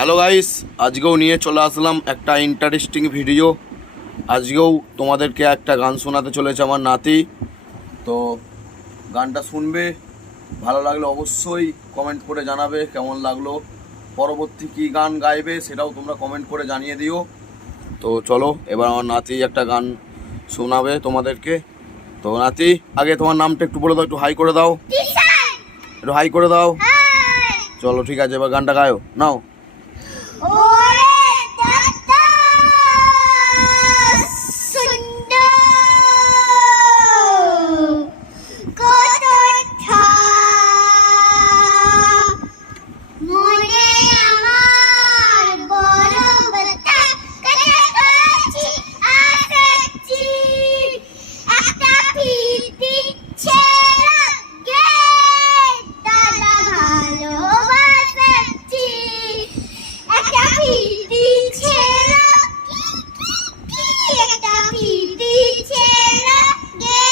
Hello guys, আজকেও নিয়ে চলে আসলাম একটা ইন্টারেস্টিং ভিডিও। আজকেও তোমাদেরকে একটা গান শোনাতে চলেছে আমার নাতি। তো গানটা শুনবে, ভালো লাগলে অবশ্যই কমেন্ট করে জানাবে কেমন লাগলো। পরবর্তী কী গান গাইবে সেটাও তোমরা কমেন্ট করে জানিয়ে দিও। তো চলো, এবার আমার নাতি একটা গান শোনাবে তোমাদেরকে। তো নাতি, আগে তোমার নামটা একটু বলে দাও, একটু হাই করে দাও, একটু হাই করে দাও। চলো ঠিক আছে, এবার গানটা গায়ো, নাও। ওরে